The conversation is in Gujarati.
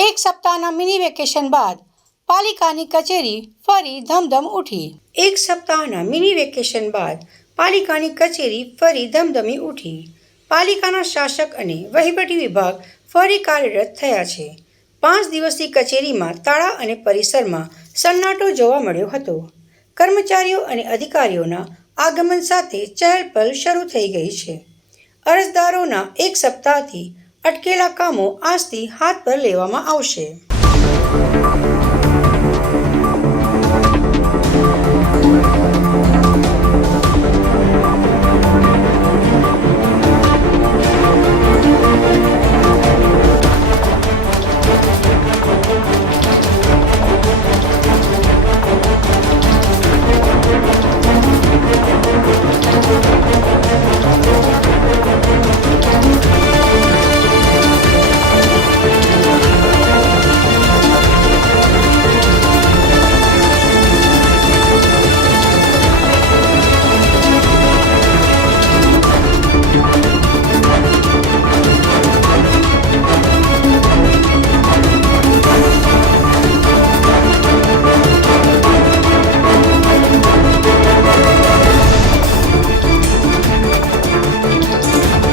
એક સપ્તાહના મિની વેકેશન બાદ પાલિકાની કચેરી ફરી ધમધમ ઉઠી. એક સપ્તાહના મિની વેકેશન બાદ પાલિકાની કચેરી ફરી ધમધમી ઉઠી. પાલિકાના શાસક અને વહીવટી વિભાગ ફરી કાર્યરત થયા છે. પાંચ દિવસની કચેરીમાં તાળા અને પરિસરમાં સન્નાટો જોવા મળ્યો હતો. કર્મચારીઓ અને અધિકારીઓના આગમન સાથે ચહેલપહલ શરૂ થઈ ગઈ છે. અરજદારોના એક સપ્તાહથી અટકેલા કામો આજથી હાથ પર લેવામાં આવશે.